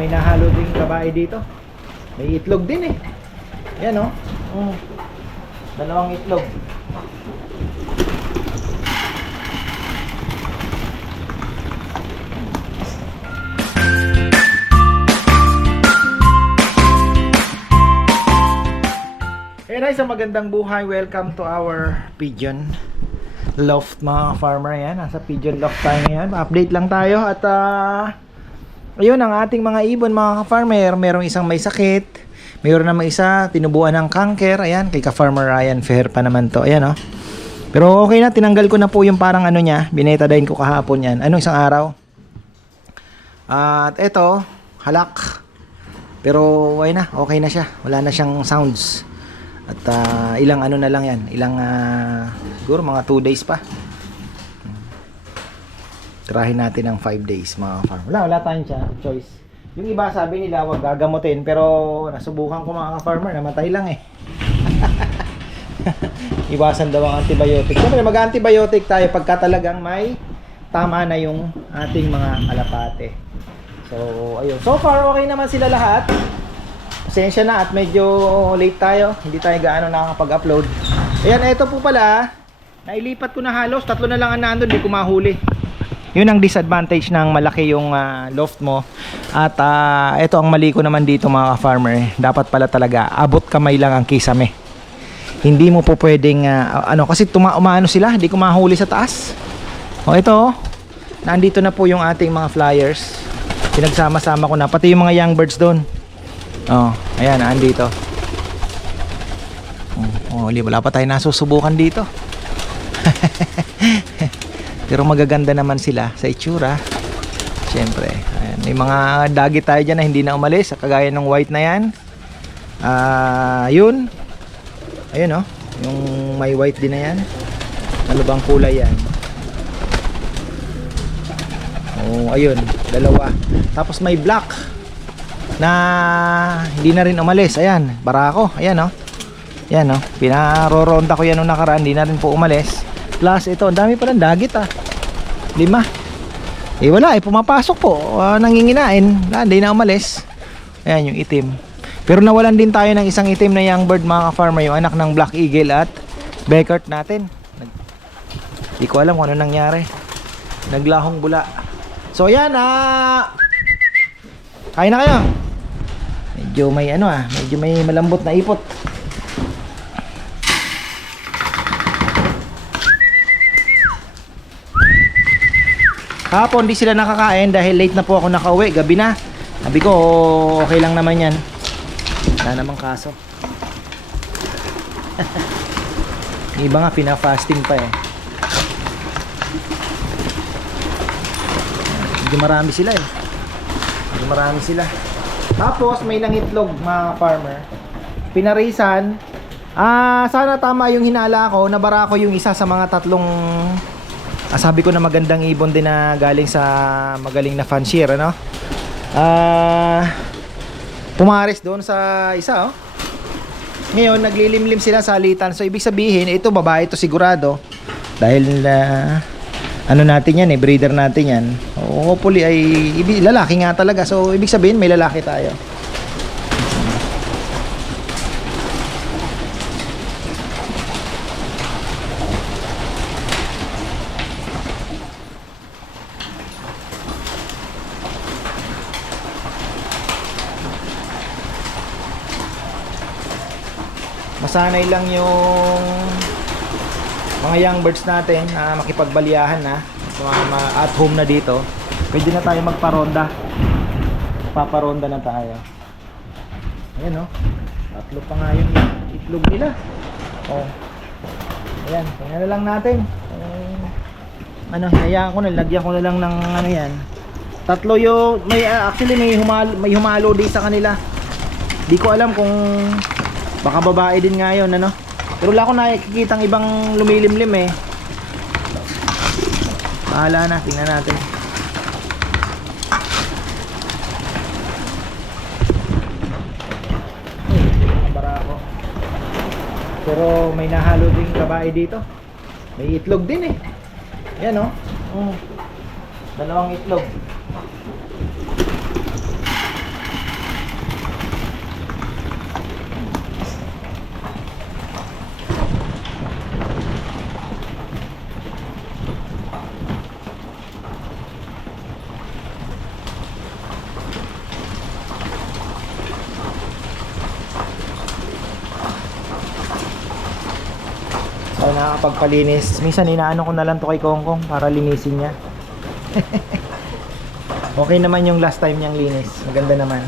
may nahalo din babae dito. May itlog din eh. Yan oh. Mm. Dalawang itlog. Hey guys, ang magandang buhay. Welcome to our pigeon loft mga farmer yan. Nasa pigeon loft tayo ngayon. Update lang tayo at ah, ayun ang ating mga ibon mga farmer. Merong isang may sakit. Mayroon naman isa tinubuan ng cancer. Ayan, kay ka-farmer Ryan Fair pa naman to. Ayan oh. Pero okay na, tinanggal ko na po yung parang ano niya. Binetadine ko kahapon yan. Ano isang araw? At eto, halak. Pero okay na, okay na siya. Wala na siyang sounds. At ah, ilang ano na lang yan, ilang ah, siguro mga 2 days pa. Tirahin natin ng 5 days mga farm. Wala, wala tayong choice. Yung iba sabi nila wag gagamutin pero nasubukan ko mga farmer namatay lang eh. Iwasan daw ang antibiotic. Siyempre mag-antibiotic tayo pagka talagang may tama na yung ating mga kalapate. So, ayun. So far, okay naman sila lahat. Pasensya na at medyo late tayo. Hindi tayo gaano nakakapag-upload. Ayan, ito po pala. Nailipat ko na halos. Tatlo na lang ang nandun. Hindi ko mahuli. Yun ang disadvantage ng malaki yung ah, loft mo. At ah, ito ang mali ko naman dito mga farmer. Dapat pala talaga abot kamay lang ang kisame. Hindi mo po pwedeng ah, ano kasi tuma umaano sila, hindi ko mahuli sa taas. O ito, oh. nandito na po yung ating mga flyers. Pinagsama-sama ko na pati yung mga young birds doon. Oh, ayan, andito. Oh, oh, wala pa tayo nasusubukan dito. Pero magaganda naman sila sa itsura. Siyempre, ayan, may mga dagi tayo dyan na hindi na umalis, kagaya ng white na yan. Ah, yun. Ayun oh, yung may white din na yan. Ano bang kulay yan? Oh, ayun, dalawa. Tapos may black na hindi na rin umalis. Ayan, barako. Ayan oh. Ayan oh. Pinaroronda ko yan nung nakaraan, hindi na rin po umalis. Plus ito, ang dami pa ng dagit ah. Lima. Eh wala, eh pumapasok po. Ah, nanginginain. Hindi na umalis. Ayan yung itim. Pero nawalan din tayo ng isang itim na young bird mga farmer, yung anak ng Black Eagle at Beckert natin. Hindi ko alam kung ano nangyari. Naglahong bula. So ayan ah. Kain na kayo. Medyo may ano ah, medyo may malambot na ipot. Hapon di sila nakakain dahil late na po ako nakauwi, gabi na. Sabi ko, okay lang naman yan. Wala namang kaso. Yung iba nga, pina-fasting pa eh. Medyo marami sila eh. Medyo marami sila. Tapos, may nangitlog mga farmer. Pinarisan. Ah, sana tama yung hinala ko. Nabara ko yung isa sa mga tatlong Ah, sabi ko na magandang ibon din na galing sa magaling na fancier, ano? Ah, pumares doon sa isa, oh. Ngayon, naglilimlim sila sa alitan. So, ibig sabihin, ito babae ito sigurado. Dahil na ano natin yan eh, breeder natin yan. Hopefully ay ibi, lalaki nga talaga. So, ibig sabihin, may lalaki tayo. Masanay lang yung mga young birds natin na makipagbaliyahan na so, mga at home na dito. Pwede na tayo magparonda. Paparonda na tayo. Ayan o tatlo pa nga yung itlog nila. Oh. Ayan tingnan na lang natin. Kung ano hayaan ko na lagyan ko na lang ng ano yan. Tatlo yung may ah, actually may humalo, may humalo din sa kanila. Di ko alam kung Baka babae din nga yun, ano? Pero wala ko nakikita ibang lumilimlim eh. Bahala na, tingnan natin. Bara ako. Pero may nahalo din babae dito. May itlog din eh. Yan oh. Mm. Dalawang itlog. Tayo nakakapagpalinis. Minsan inaano ko na lang to kay Kongkong para linisin niya. okay naman yung last time niyang linis. Maganda naman.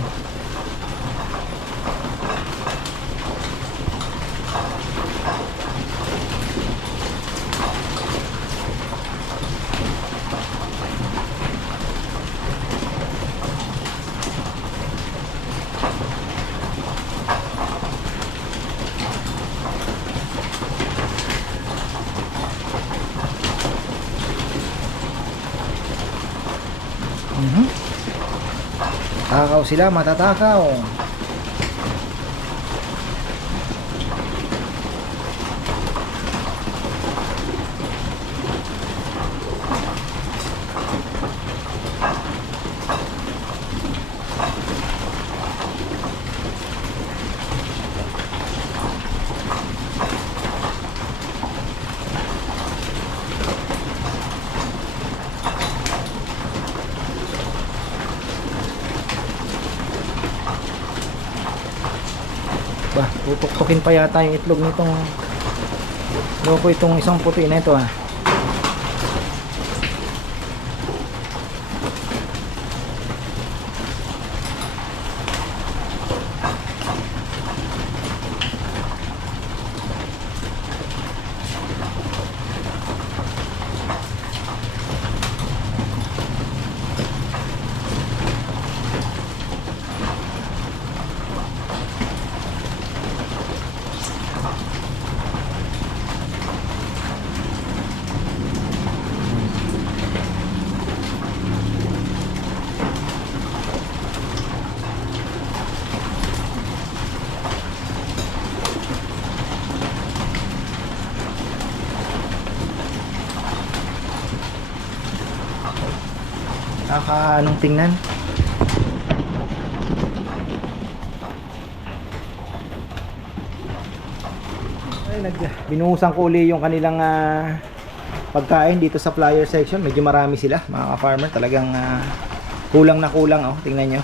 Takaw sila, matatakaw. Ba, tutuktukin pa yata yung itlog nitong loko itong isang puti na ito ah. Nakaka anong tingnan. Ay, nag binuhusan ko uli yung kanilang ah, pagkain dito sa flyer section. Medyo marami sila, mga ka-farmer. Talagang ah, kulang na kulang oh. Tingnan nyo.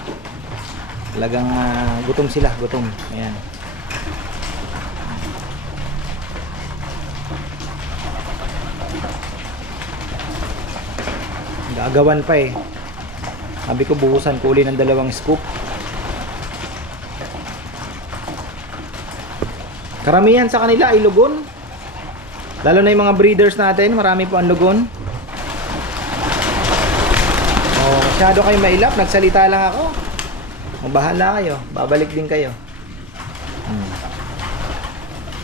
Talagang ah, gutom sila, gutom. Ayan. Gagawan pa eh. Sabi ko buhusan ko uli ng dalawang scoop. Karamihan sa kanila ay lugon. Lalo na yung mga breeders natin, marami po ang lugon. Oh, masyado kayo mailap, nagsalita lang ako. Oh, bahala kayo, babalik din kayo. Hmm.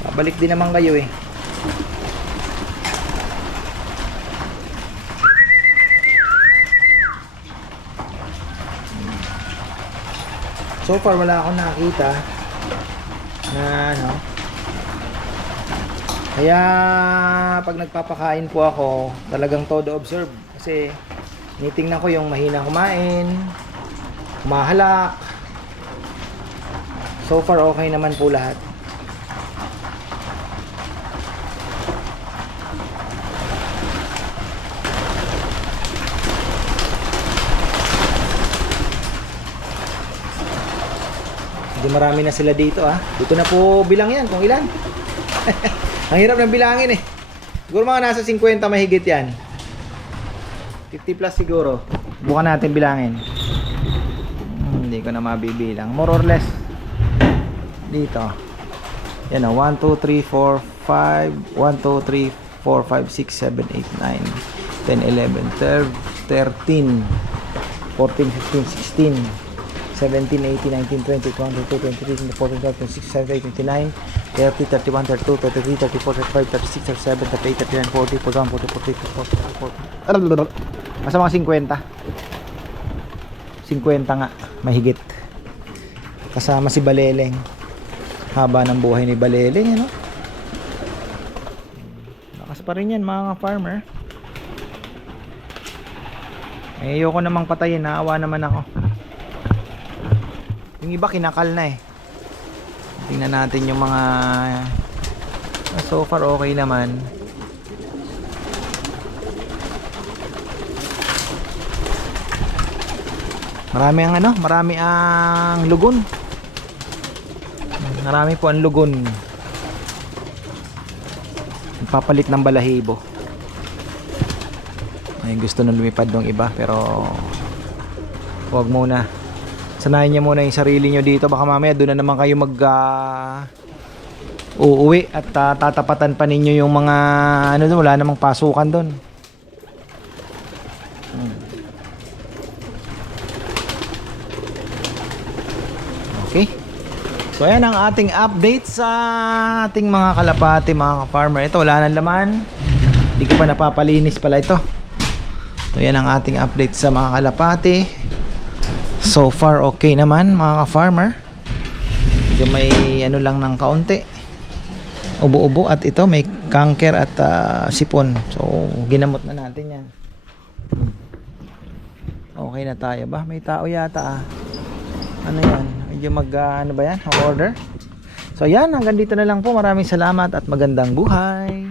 Babalik din naman kayo eh. So far wala akong nakita na ano. Kaya pag nagpapakain po ako, talagang todo observe kasi tinitingnan ko yung mahina kumain, kumahalak. So far okay naman po lahat. Hindi marami na sila dito ah. Dito na po bilang yan kung ilan. Ang hirap ng bilangin eh. Siguro mga nasa 50 mahigit yan. 50 plus siguro. Bukan natin bilangin. Hmm, hindi ko na mabibilang. More or less. Dito. Yan o. 1, 2, 3, 4, 5. 1, 2, 3, 4, 5, 6, 7, 8, 9, 10, 11, 12, 13, 14, 15, 16. 17, 18, 19, 20, 21, 22, 23, 24, 25, 26, 27, 29, 30, 31, 32, 33, 34, 35, 36, 37, 38, 39, 40, 41, 42, 43, 44, 45. Nasa mga 50. 50 nga, mahigit. Kasama si Baleleng. Haba ng buhay ni Baleleng, ano? Lakas pa rin yan, mga farmer. Eh, ayoko namang patayin, naawa naman ako. Yung iba kinakal na eh. Tingnan natin yung mga Ah, so far okay naman. Marami ang ano, marami ang lugon. Marami po ang lugon. Papalit ng balahibo. Ay gusto nang lumipad ng iba pero huwag muna. Sanayin niyo muna yung sarili niyo dito baka mamaya doon na naman kayo mag ah, uuwi at ah, tatapatan pa ninyo yung mga ano doon wala namang pasukan doon. Hmm. Okay. So ayan ang ating update sa ating mga kalapati mga farmer. Ito wala nang laman. Hindi ko pa napapalinis pala ito. So yan ang ating update sa mga kalapati. So far okay naman mga farmer. Medyo may ano lang ng kaunti. Ubo-ubo at ito may kanker at ah, sipon. So ginamot na natin yan. Okay na tayo ba? May tao yata ah. Ano yan? Medyo mag ah, ano ba yan? Order? So yan, hanggang dito na lang po. Maraming salamat at magandang buhay.